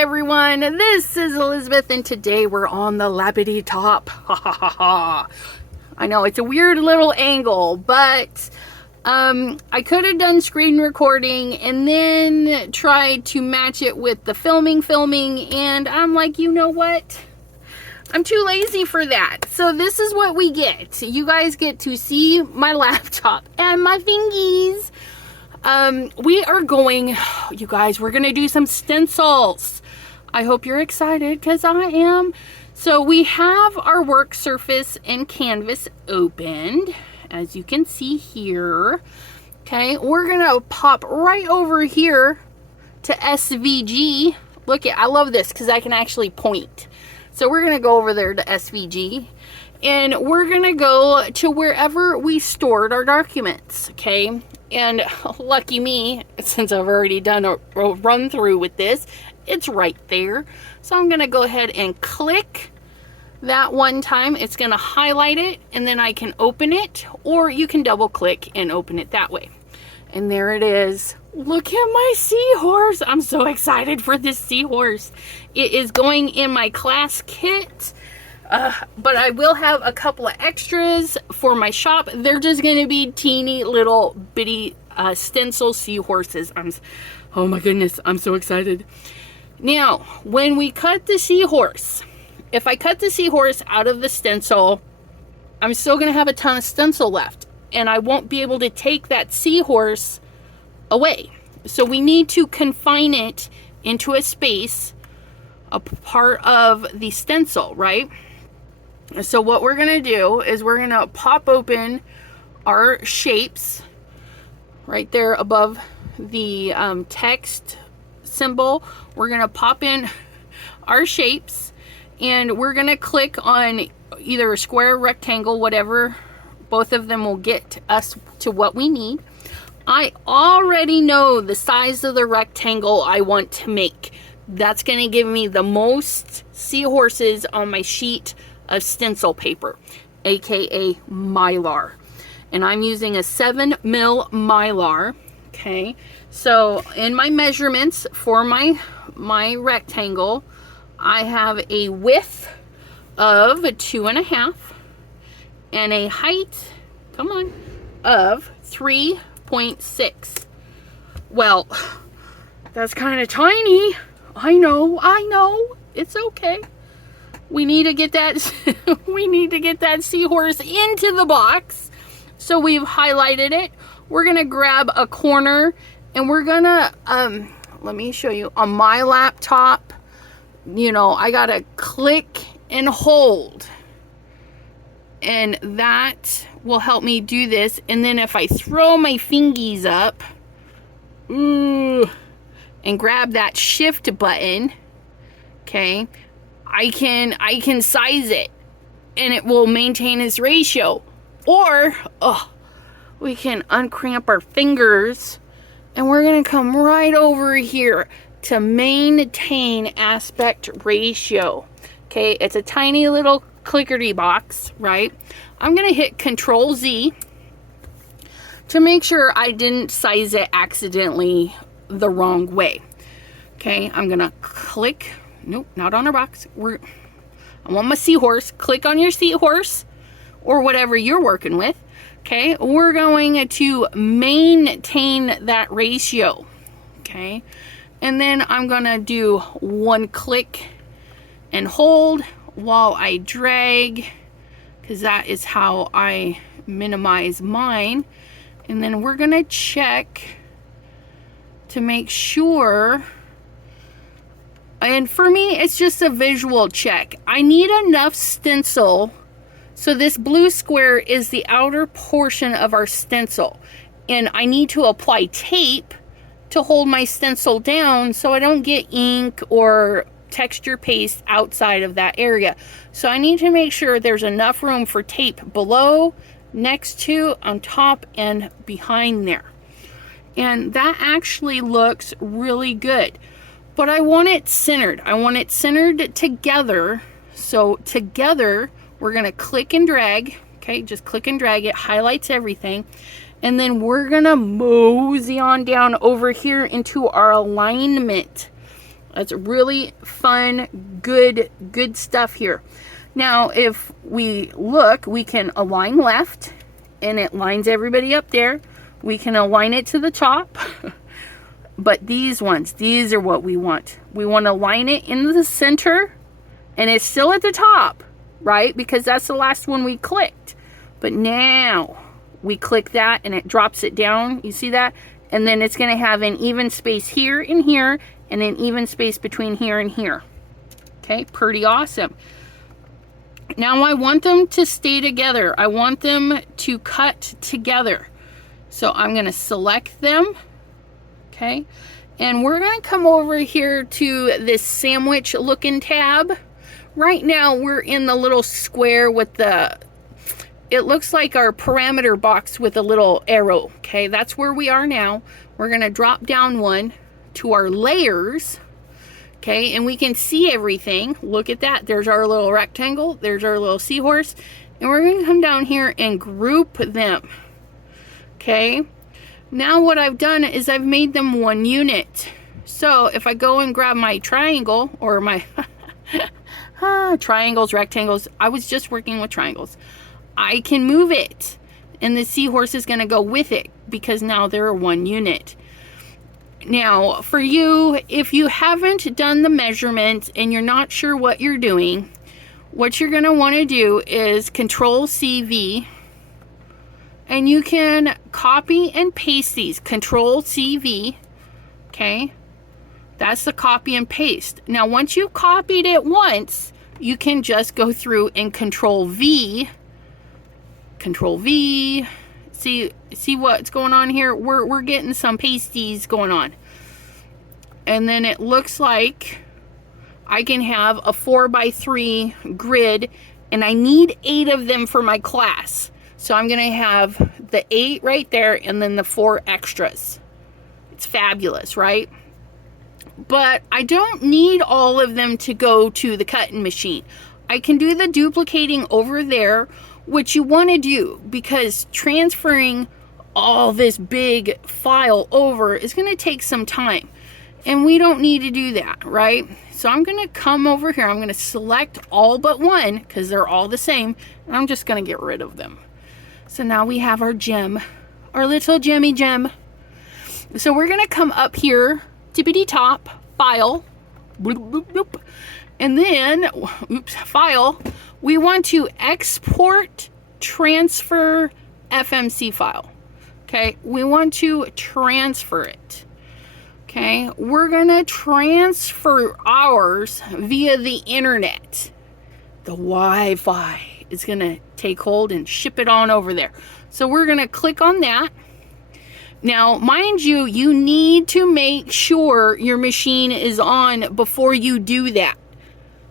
everyone, this is Elizabeth and today we're on the Lappity Top. Ha ha ha ha. I know it's a weird little angle, but I could have done screen recording and then tried to match it with the filming, and I'm like, you know what? I'm too lazy for that. So this is what we get. You guys get to see my laptop and my fingies. We are going, you guys, we're going to do some stencils. I hope you're excited because I am. So we have our work surface and canvas opened, as you can see here. Okay, we're going to pop right over here to SVG. Look at, I love this because I can actually point. So we're going to go over there to SVG. And we're going to go to wherever we stored our documents, okay? And lucky me, since I've already done a run through with this, it's right there. So I'm going to go ahead and click that one time. It's going to highlight it, and then I can open it, or you can double click and open it that way. And there it is. Look at my seahorse. I'm so excited for this seahorse. It is going in my class kit. But I will have a couple of extras for my shop. They're just going to be teeny little bitty stencil seahorses. Oh my goodness, I'm so excited. Now, when we cut the seahorse, if I cut the seahorse out of the stencil, I'm still going to have a ton of stencil left. And I won't be able to take that seahorse away. So we need to confine it into a space, a part of the stencil, right? So what we're going to do is we're going to pop open our shapes right there above the text symbol. We're going to pop in our shapes, and we're going to click on either a square, rectangle, whatever. Both of them will get us to what we need. I already know the size of the rectangle I want to make. That's going to give me the most seahorses on my sheet of stencil paper, aka mylar, and I'm using a 7mm mylar. Okay, so in my measurements for my rectangle, I have a width of 2.5 and a height, come on, of 3.6. Well, that's kind of tiny. I know, it's okay. We need to get that seahorse into the box. So we've highlighted it. We're gonna grab a corner, and we're gonna let me show you on my laptop. You know, I gotta click and hold, and that will help me do this. And then if I throw my fingies up, and grab that shift button, okay, I can size it, and it will maintain its ratio. Or we can uncramp our fingers, and we're gonna come right over here to maintain aspect ratio. Okay, it's a tiny little clickety box, right? I'm gonna hit Control Z to make sure I didn't size it accidentally the wrong way. Okay, I'm gonna click. Nope, not on our box. I want my seahorse. Click on your seahorse or whatever you're working with. Okay, we're going to maintain that ratio. Okay, and then I'm gonna do one click and hold while I drag, because that is how I minimize mine. And then we're gonna check to make sure. And for me, it's just a visual check. I need enough stencil. So this blue square is the outer portion of our stencil. And I need to apply tape to hold my stencil down so I don't get ink or texture paste outside of that area. So I need to make sure there's enough room for tape below, next to, on top, and behind there. And that actually looks really good. But I want it centered. I want it centered together. So together, we're gonna click and drag. Okay, just click and drag. It highlights everything. And then we're gonna mosey on down over here into our alignment. That's really fun, good stuff here. Now, if we look, we can align left, and it lines everybody up there. We can align it to the top. But these ones, these are what we want. We want to line it in the center, and it's still at the top, right? Because that's the last one we clicked. But now we click that, and it drops it down. You see that? And then it's going to have an even space here and here, and an even space between here and here. Okay, pretty awesome. Now I want them to stay together. I want them to cut together. So I'm going to select them. Okay, and we're going to come over here to this sandwich looking tab. Right now we're in the little square with the, it looks like our parameter box with a little arrow. Okay, that's where we are now. We're going to drop down one to our layers. Okay, and we can see everything. Look at that. There's our little rectangle. There's our little seahorse. And we're going to come down here and group them. Okay, now what I've done is I've made them one unit. So if I go and grab my triangle, or my triangles, rectangles, I was just working with triangles. I can move it, and the seahorse is going to go with it, because now they're one unit. Now, for you, if you haven't done the measurement and you're not sure what you're doing, what you're going to want to do is Control-CV, and you can copy and paste these. Control-CV, okay? That's the copy and paste. Now, once you've copied it once, you can just go through and Control-V, Control-V. See what's going on here? We're getting some pasties going on. And then it looks like I can have a 4x3 grid, and I need 8 of them for my class. So I'm going to have the 8 right there, and then the 4 extras. It's fabulous, right? But I don't need all of them to go to the cutting machine. I can do the duplicating over there, which you want to do, because transferring all this big file over is going to take some time, and we don't need to do that, right? So I'm going to come over here. I'm going to select all but one, because they're all the same, and I'm just going to get rid of them. So now we have our gem, our little gemmy gem. So we're going to come up here, tippity top, file, bloop, bloop, bloop. And then, oops, file, we want to export transfer FMC file. Okay, we want to transfer it. Okay, we're gonna transfer ours via the internet. The Wi-Fi is gonna take hold and ship it on over there. So we're gonna click on that. Now, mind you, you need to make sure your machine is on before you do that.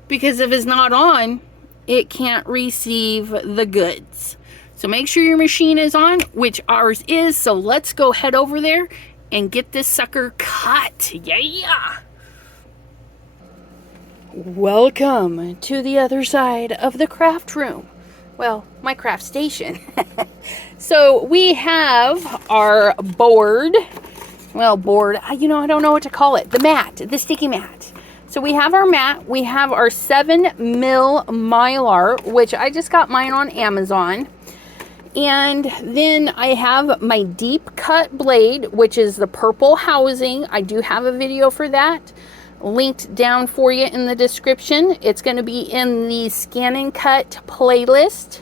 Because if it's not on, it can't receive the goods. So make sure your machine is on, which ours is. So let's go head over there and get this sucker cut. Yeah! Welcome to the other side of the craft room. Well, my craft station. So we have our board. Well, board, I don't know what to call it. The mat, the sticky mat. So we have our mat, we have our 7mm mylar, which I just got mine on Amazon. And then I have my deep cut blade, which is the purple housing. I do have a video for that linked down for you in the description. It's going to be in the ScanNCut playlist.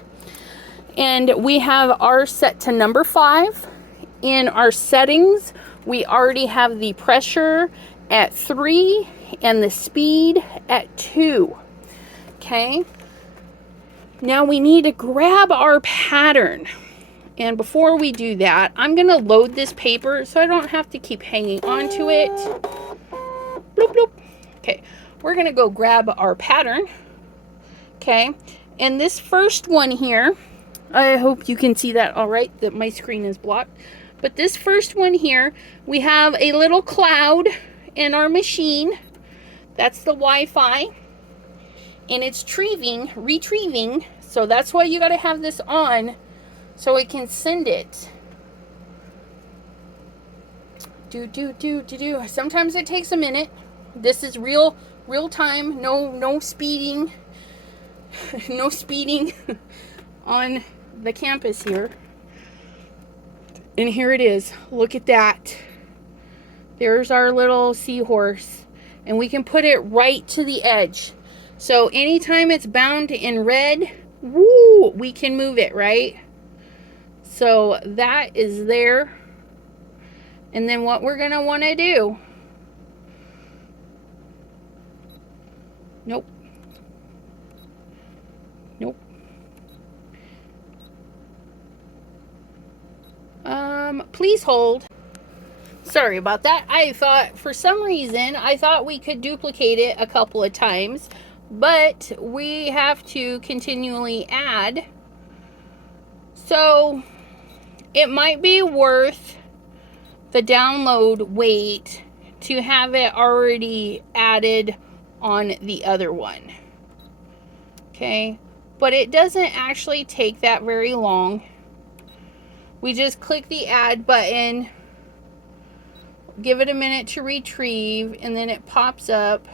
And we have ours set to number 5. In our settings, we already have the pressure at 3 and the speed at 2. Okay, now we need to grab our pattern, and before we do that, I'm gonna load this paper so I don't have to keep hanging on to it. Bloop, bloop. Okay, we're gonna go grab our pattern. Okay, and this first one here, I hope you can see that all right, that my screen is blocked, but this first one here, we have a little cloud in our machine. That's the Wi-Fi, and it's retrieving, so that's why you got to have this on so it can send it. Do. Sometimes it takes a minute. This is real time, no speeding, no speeding on the campus here. And here it is. Look at that. There's our little seahorse. And we can put it right to the edge. So anytime it's bound in red, woo, we can move it, right? So that is there. And then what we're going to want to do, nope, please hold. Sorry about that. I thought, for some reason, I thought we could duplicate it a couple of times, but we have to continually add. So it might be worth the download wait to have it already added on the other one. Okay, but it doesn't actually take that very long. We just click the add button, give it a minute to retrieve, and then it pops up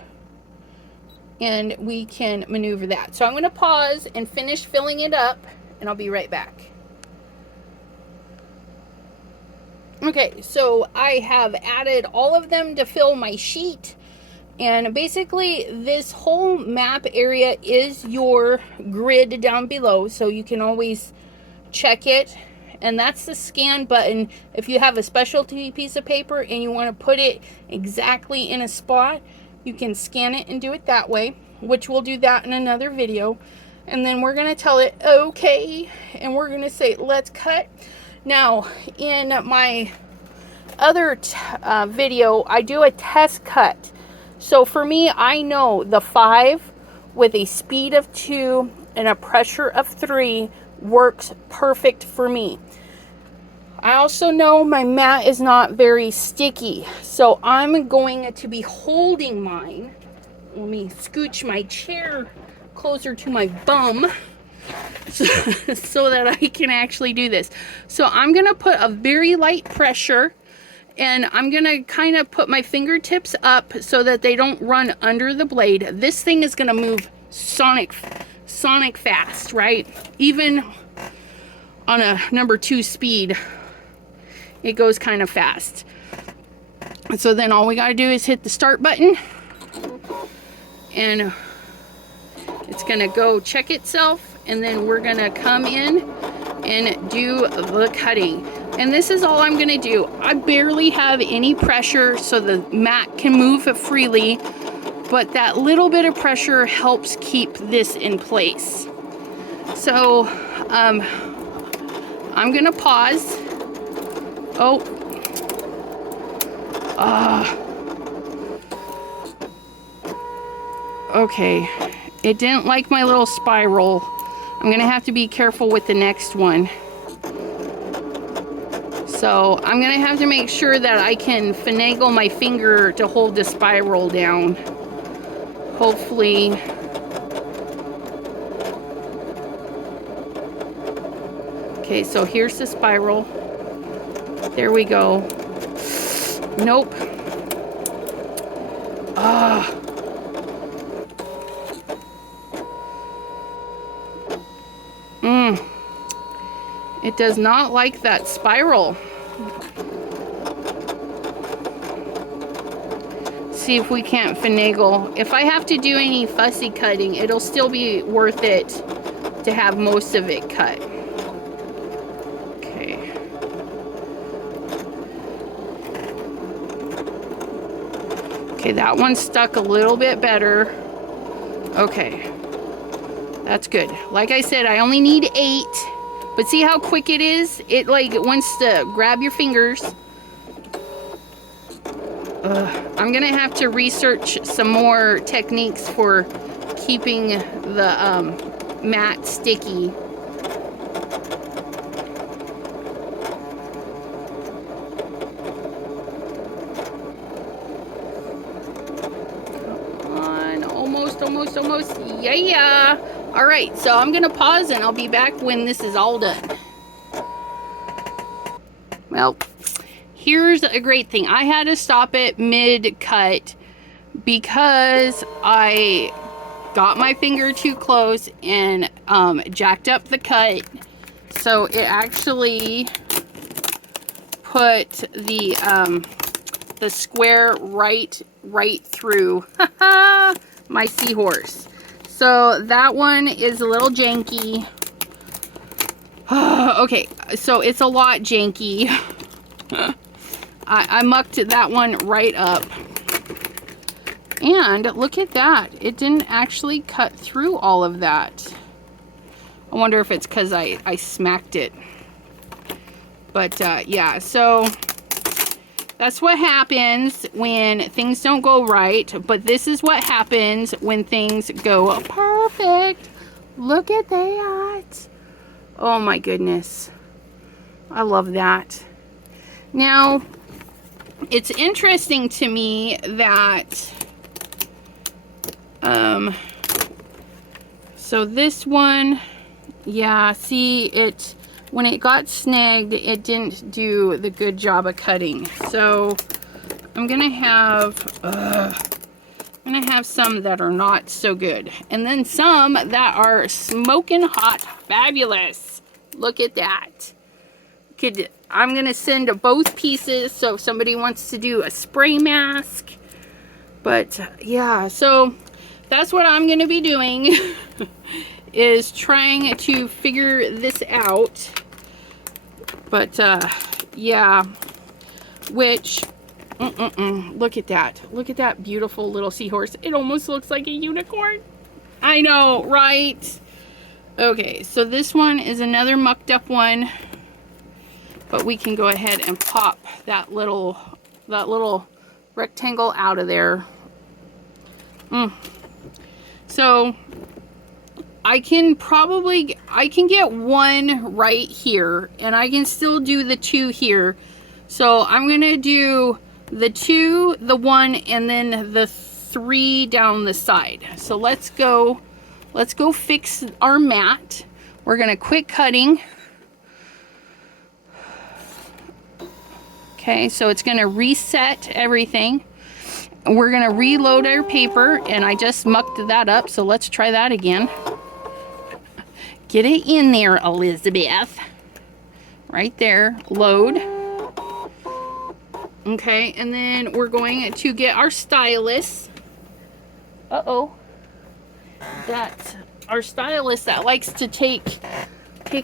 and we can maneuver that. So I'm going to pause and finish filling it up, and I'll be right back. Okay, so I have added all of them to fill my sheet, and basically this whole map area is your grid down below, so you can always check it. And that's the scan button. If you have a specialty piece of paper and you want to put it exactly in a spot, you can scan it and do it that way, which we'll do that in another video. And then we're going to tell it okay, and we're going to say let's cut. Now in my other video, I do a test cut. So for me, I know the 5 with a speed of 2 and a pressure of 3 works perfect for me. I also know my mat is not very sticky, so I'm going to be holding mine. Let me scooch my chair closer to my bum so that I can actually do this. So I'm going to put a very light pressure, and I'm going to kind of put my fingertips up so that they don't run under the blade. This thing is going to move sonic fast, right? Even on a number 2 speed, it goes kind of fast. So then all we got to do is hit the start button, and it's going to go check itself, and then we're going to come in and do the cutting. And this is all I'm going to do. I barely have any pressure, so the mat can move freely, but that little bit of pressure helps keep this in place. So I'm going to pause. Okay, it didn't like my little spiral. I'm gonna have to be careful with the next one. So I'm gonna have to make sure that I can finagle my finger to hold the spiral down. Hopefully. Okay, so here's the spiral. There we go. Nope. It does not like that spiral. See if we can't finagle. If I have to do any fussy cutting, it'll still be worth it to have most of it cut. Okay. Okay, that one stuck a little bit better. Okay. That's good. Like I said, I only need 8. But see how quick it is? It wants to grab your fingers. I'm gonna have to research some more techniques for keeping the mat sticky. Come on, almost. Yeah. All right, so I'm gonna pause and I'll be back when this is all done. Well, here's a great thing. I had to stop it mid-cut because I got my finger too close and jacked up the cut, so it actually put the square right through my seahorse. So that one is a little janky. Okay, so it's a lot janky. I mucked that one right up. And look at that. It didn't actually cut through all of that. I wonder if it's because I smacked it. But yeah, so that's what happens when things don't go right. But this is what happens when things go perfect. Look at that. Oh my goodness. I love that. Now, it's interesting to me that so this one, yeah, see, it, when it got snagged, it didn't do the good job of cutting. So I'm gonna have some that are not so good, and then some that are smoking hot fabulous. Look at that. I'm gonna send both pieces, so if somebody wants to do a spray mask. But yeah, so that's what I'm gonna be doing is trying to figure this out. But yeah, which look at that. Look at that beautiful little seahorse. It almost looks like a unicorn. I know, right? Okay, so this one is another mucked up one, but we can go ahead and pop that little rectangle out of there. So I can get one right here, and I can still do the two here. So I'm gonna do the two, the one, and then the three down the side. So let's go fix our mat. We're gonna quit cutting. Okay, so it's gonna reset everything. We're gonna reload our paper, and I just mucked that up, so let's try that again. Get it in there, Elizabeth. Right there, load. Okay, and then we're going to get our stylus. That our stylus that likes to take a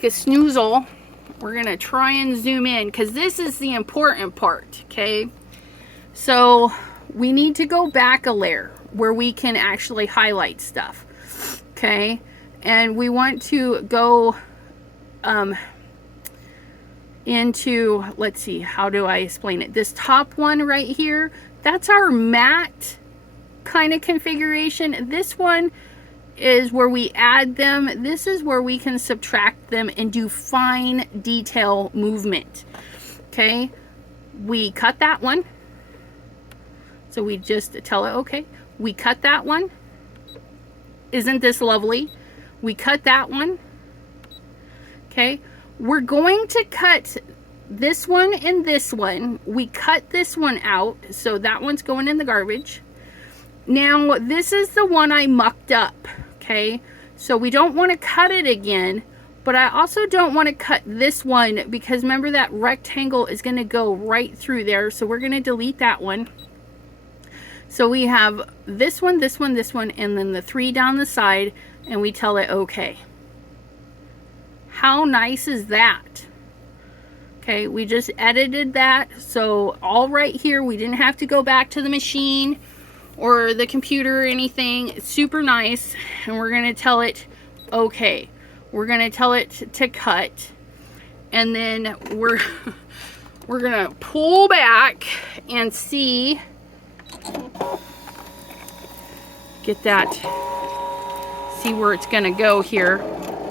snoozle. We're gonna try and zoom in, because this is the important part, okay? So we need to go back a layer where we can actually highlight stuff, okay? And we want to go into, let's see, how do I explain it? This top one right here, that's our matte kind of configuration. This one is where we add them. This is where we can subtract them and do fine detail movement. Okay, we cut that one. So we just tell it, okay, we cut that one. Isn't this lovely? We cut that one. Okay, we're going to cut this one and this one. We cut this one out, so that one's going in the garbage. Now, this is the one I mucked up, okay? So we don't want to cut it again, but I also don't want to cut this one, because remember that rectangle is going to go right through there, so we're going to delete that one. So we have this one, this one, this one, and then the three down the side, and we tell it okay. How nice is that? Okay, we just edited that, so all right here, we didn't have to go back to the machine or the computer or anything. It's super nice, and we're gonna tell it okay. We're gonna tell it to cut, and then we're gonna pull back and see. Get that. See where it's gonna go here.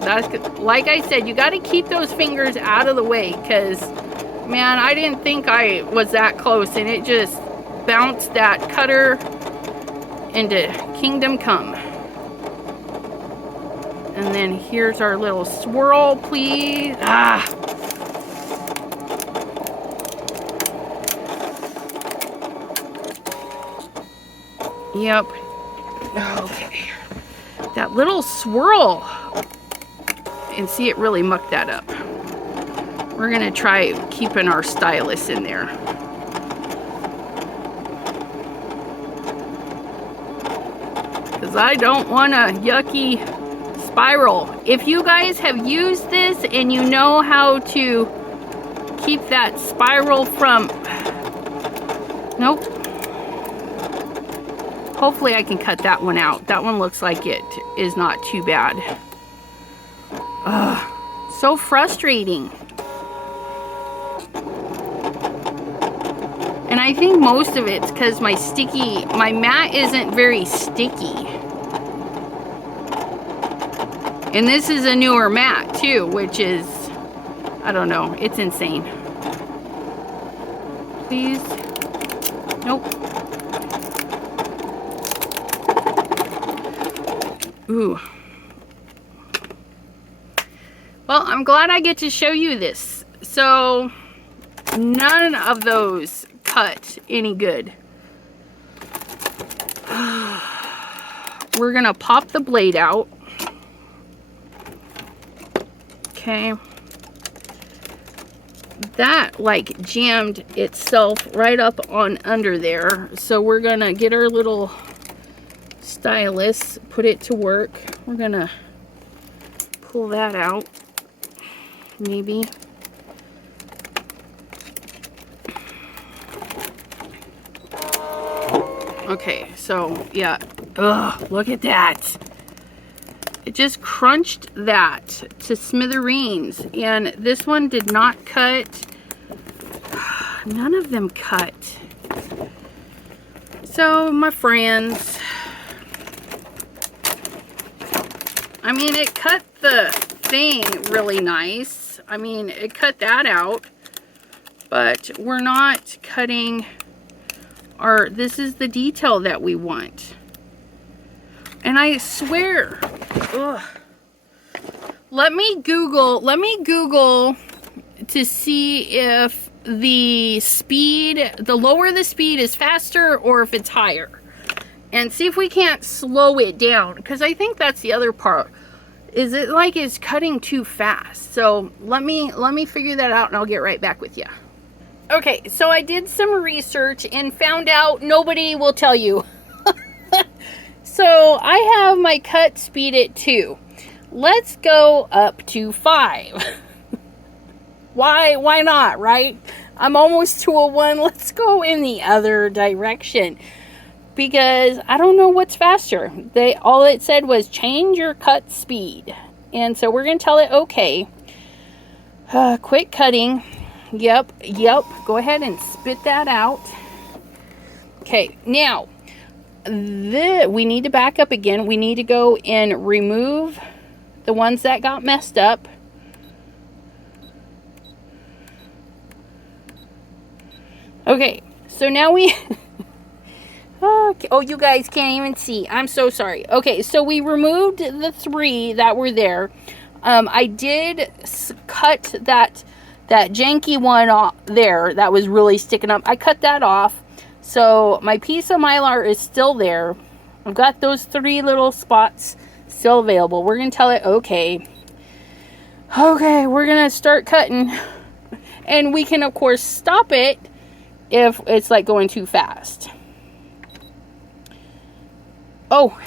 That's, like I said, you got to keep those fingers out of the way, because man, I didn't think I was that close, and it just bounced that cutter into kingdom come. And then here's our little swirl, please. Yep. Okay. That little swirl. And see, it really mucked that up. We're gonna try keeping our stylus in there. Because I don't want a yucky spiral. If you guys have used this and you know how to keep that spiral from... Nope. Hopefully I can cut that one out. That one looks like it is not too bad. Ugh, so frustrating. And I think most of it's because my mat isn't very sticky. And this is a newer mat too, which is, I don't know, it's insane. Please. Nope. Ooh. Well, I'm glad I get to show you this. So, none of those cut any good. We're gonna pop the blade out. Okay. That like jammed itself right up on under there. So we're gonna get our little stylus, put it to work. We're gonna pull that out. Maybe. Okay, so yeah. Ugh, look at that. It just crunched that to smithereens. And this one did not cut. None of them cut. So, my friends, I mean, it cut the thing really nice. I mean, it cut that out. But we're not cutting our... This is the detail that we want. And I swear... Ugh. Let me Google to see if the speed, the lower the speed is faster or if it's higher. And see if we can't slow it down. Because I think that's the other part. Is it like it's cutting too fast? So let me figure that out and I'll get right back with you. Okay, so I did some research and found out nobody will tell you. So I have my cut speed at 2. Let's go up to 5. Why not, right? I'm almost to a 1. Let's go in the other direction. Because I don't know what's faster. All it said was change your cut speed. And so we're going to tell it okay. Quit cutting. Yep. Go ahead and spit that out. Okay, now we need to back up again. We need to go and remove the ones that got messed up. Okay, so now we... Oh, you guys can't even see. I'm so sorry. Okay, so we removed the 3 that were there. I did cut that janky one off there that was really sticking up. I cut that off. So my piece of mylar is still there. I've got those 3 little spots still available. We're going to tell it okay. Okay, we're going to start cutting. And we can, of course, stop it if it's like going too fast. Oh,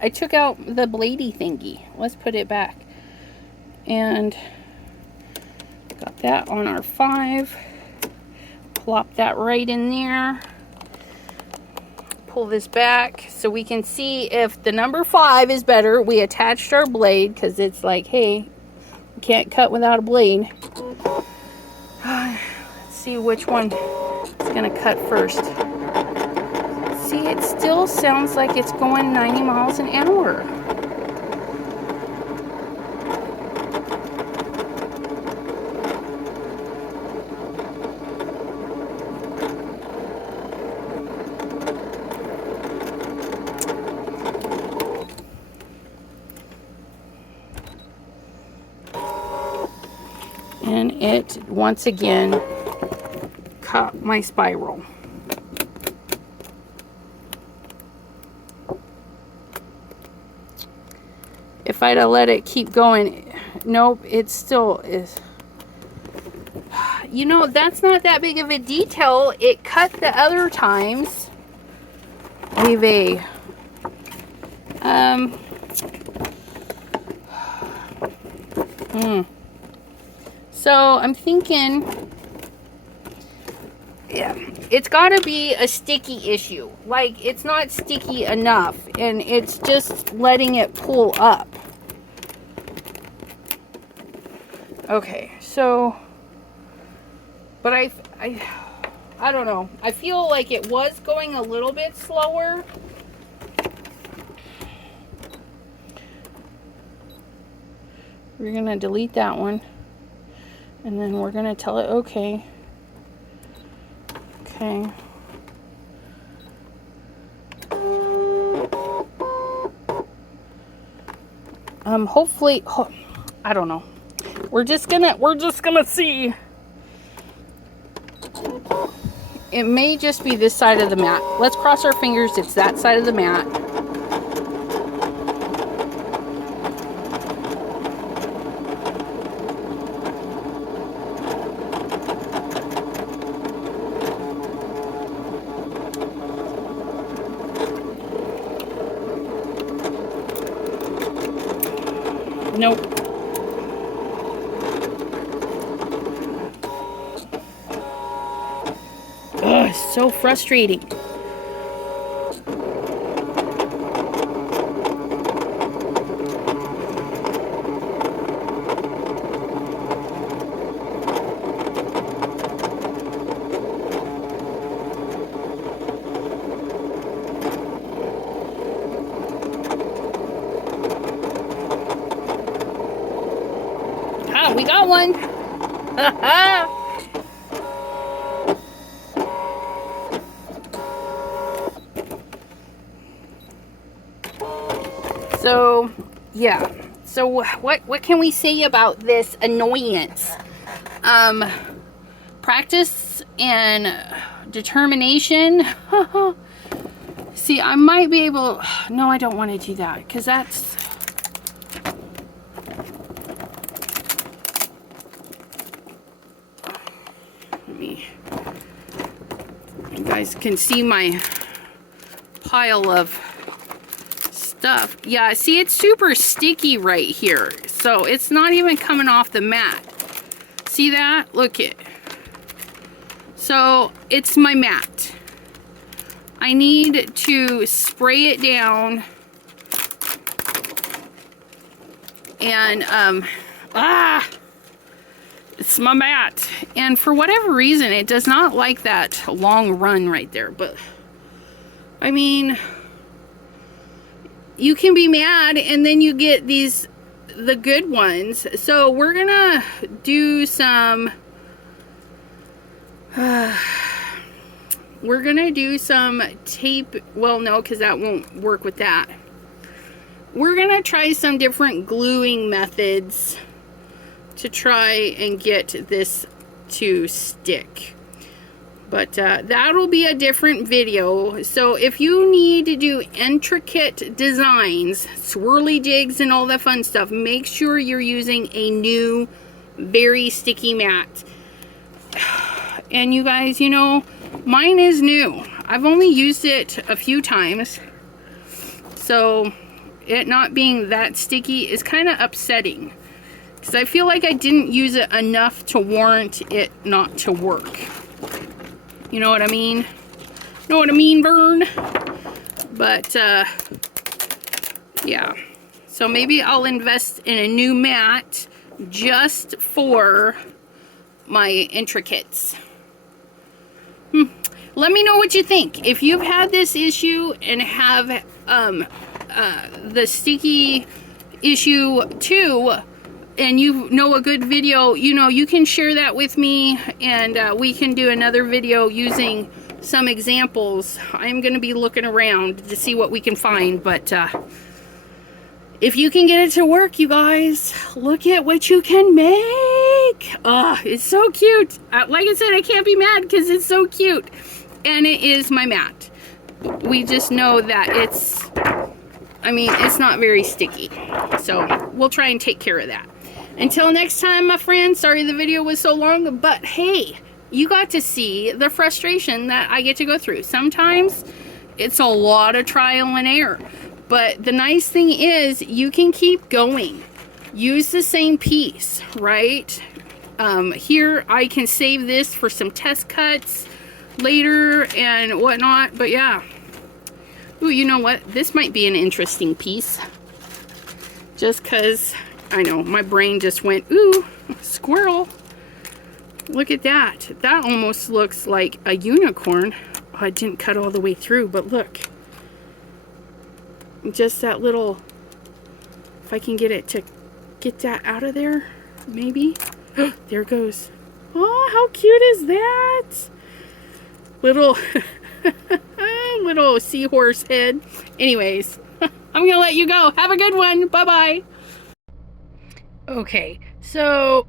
I took out the bladey thingy. Let's put it back. And got that on our 5. Plop that right in there. Pull this back so we can see if the number 5 is better. We attached our blade because it's like, hey, we can't cut without a blade. Let's see which one is going to cut first. See, it still sounds like it's going 90 miles an hour. And it, once again, caught my spiral. If I'd have let it keep going, nope, it still is. You know, that's not that big of a detail. It cut the other times. Leave a So I'm thinking, yeah, it's got to be a sticky issue. Like, it's not sticky enough, and it's just letting it pull up. Okay, so, but I don't know. I feel like it was going a little bit slower. We're gonna delete that one, and then we're gonna tell it okay. Okay. Hopefully, I don't know. We're just gonna see. It may just be this side of the mat. Let's cross our fingers it's that side of the mat. Nope. Ugh, it's so frustrating. Ah, we got one. So, yeah. So what can we say about this annoyance? Practice and determination. See, I might be able... No, I don't want to do that, because that's... You guys can see my pile of stuff. Yeah, see, it's super sticky right here. So it's not even coming off the mat. See that? Look it. So it's my mat. I need to spray it down. And, it's my mat. And for whatever reason, it does not like that long run right there. But, I mean, you can be mad and then you get the good ones. So we're gonna do some, we're gonna do some tape. Well, no, because that won't work with that. We're gonna try some different gluing methods to try and get this to stick. But that'll be a different video. So if you need to do intricate designs, swirly jigs and all that fun stuff, make sure you're using a new, very sticky mat. And you guys, you know, mine is new. I've only used it a few times. So it not being that sticky is kind of upsetting. Because I feel like I didn't use it enough to warrant it not to work. You know what I mean? Know what I mean, Vern? But, yeah. So maybe I'll invest in a new mat just for my intricates. Let me know what you think. If you've had this issue and have the sticky issue too, and you know a good video, you know, you can share that with me, and we can do another video using some examples. I'm going to be looking around to see what we can find, but if you can get it to work, you guys, look at what you can make. Oh, it's so cute. Like I said, I can't be mad because it's so cute, and it is my mat. We just know that it's I mean, it's not very sticky. So we'll try and take care of that. Until next time, my friends, sorry the video was so long, but hey, you got to see the frustration that I get to go through. Sometimes it's a lot of trial and error, but the nice thing is you can keep going. Use the same piece, right? Here I can save this for some test cuts later and whatnot, but yeah. Ooh, you know what? This might be an interesting piece. Just because, I know, my brain just went, ooh, squirrel. Look at that. That almost looks like a unicorn. Oh, I didn't cut all the way through, but look. Just that little, if I can get it to get that out of there, maybe. There it goes. Oh, how cute is that? Little... little seahorse head. Anyways, I'm gonna let you go. Have a good one. Bye bye. Okay, so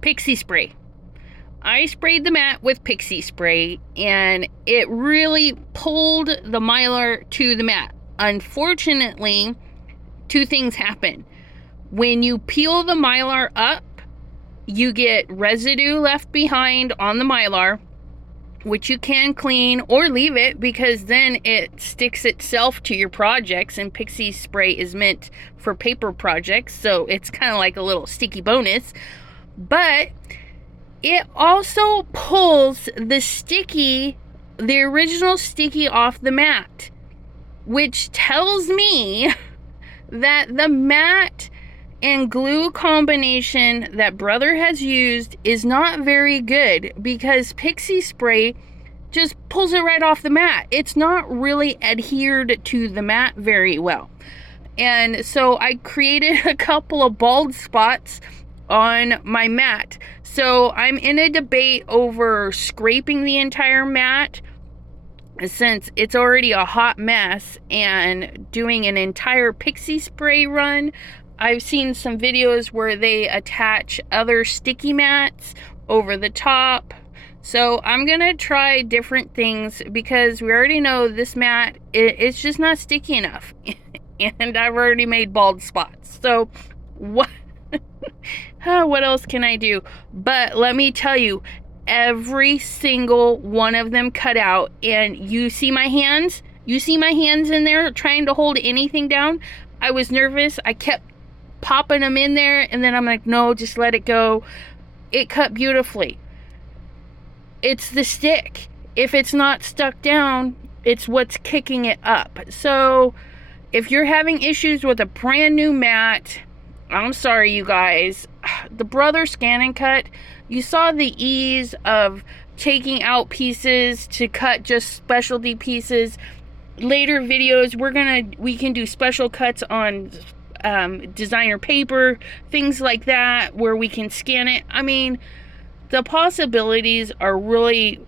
pixie spray. I sprayed the mat with pixie spray and it really pulled the mylar to the mat. Unfortunately, two things happen. When you peel the mylar up, you get residue left behind on the mylar, which you can clean or leave it because then it sticks itself to your projects, and pixie spray is meant for paper projects, so it's kind of like a little sticky bonus. But it also pulls the original sticky off the mat, which tells me that the mat and glue combination that brother has used is not very good, because pixie spray just pulls it right off the mat. It's not really adhered to the mat very well. And so I created a couple of bald spots on my mat. So I'm in a debate over scraping the entire mat, since it's already a hot mess, and doing an entire pixie spray run. I've seen some videos where they attach other sticky mats over the top. So I'm gonna try different things, because we already know this mat, it's just not sticky enough. And I've already made bald spots. So what, what else can I do? But let me tell you, every single one of them cut out. And you see my hands? You see my hands in there trying to hold anything down? I was nervous. I kept popping them in there, and then I'm like, no, just let it go. It cut beautifully. It's the stick. If it's not stuck down, it's what's kicking it up. So if you're having issues with a brand new mat, I'm sorry, you guys. The brother ScanNCut, you saw the ease of taking out pieces to cut just specialty pieces. Later videos, we can do special cuts on designer paper, things like that, where we can scan it. I mean, the possibilities are really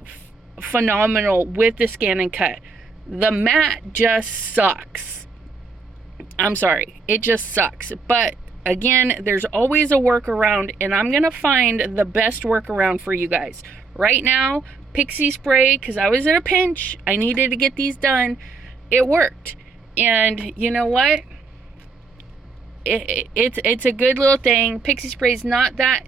phenomenal with the ScanNCut. The mat just sucks. I'm sorry, it just sucks. But again, there's always a workaround, and I'm gonna find the best workaround for you guys. Right now, pixie spray, because I was in a pinch, I needed to get these done. It worked. And you know what? It's a good little thing. Pixie spray is not that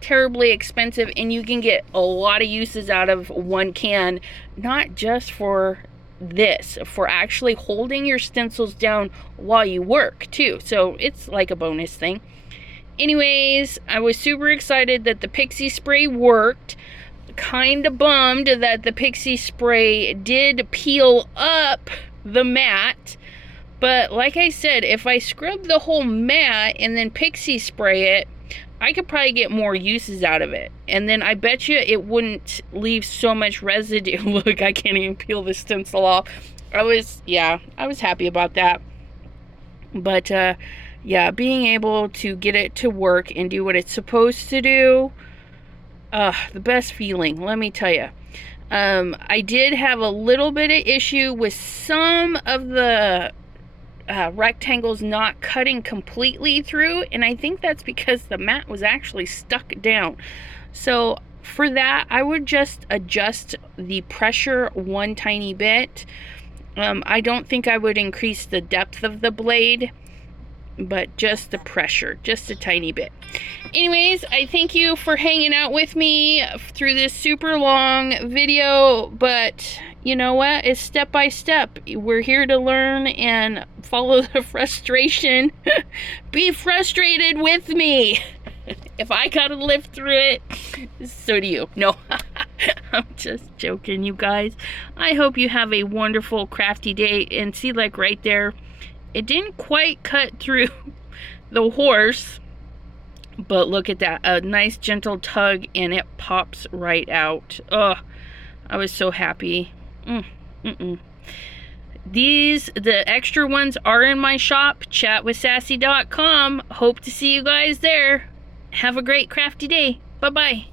terribly expensive, and you can get a lot of uses out of one can, not just for this, for actually holding your stencils down while you work too. So it's like a bonus thing. Anyways, I was super excited that the pixie spray worked. Kind of bummed that the pixie spray did peel up the mat. But like I said, if I scrub the whole mat and then pixie spray it, I could probably get more uses out of it. And then I bet you it wouldn't leave so much residue. Look, I can't even peel the stencil off. I was happy about that. But yeah, being able to get it to work and do what it's supposed to do, the best feeling, let me tell you. I did have a little bit of issue with some of the rectangles not cutting completely through, and I think that's because the mat was actually stuck down. So for that, I would just adjust the pressure one tiny bit, I don't think I would increase the depth of the blade, but just the pressure, just a tiny bit. Anyways, I thank you for hanging out with me through this super long video, but you know what? It's step by step. We're here to learn and follow the frustration. Be frustrated with me. If I gotta live through it, so do you. No, I'm just joking, you guys. I hope you have a wonderful crafty day. And see, like right there, it didn't quite cut through the horse, but look at that, a nice gentle tug, and it pops right out. Oh, I was so happy. The extra ones are in my shop, chatwithsassy.com. Hope to see you guys there. Have a great crafty day. Bye-bye.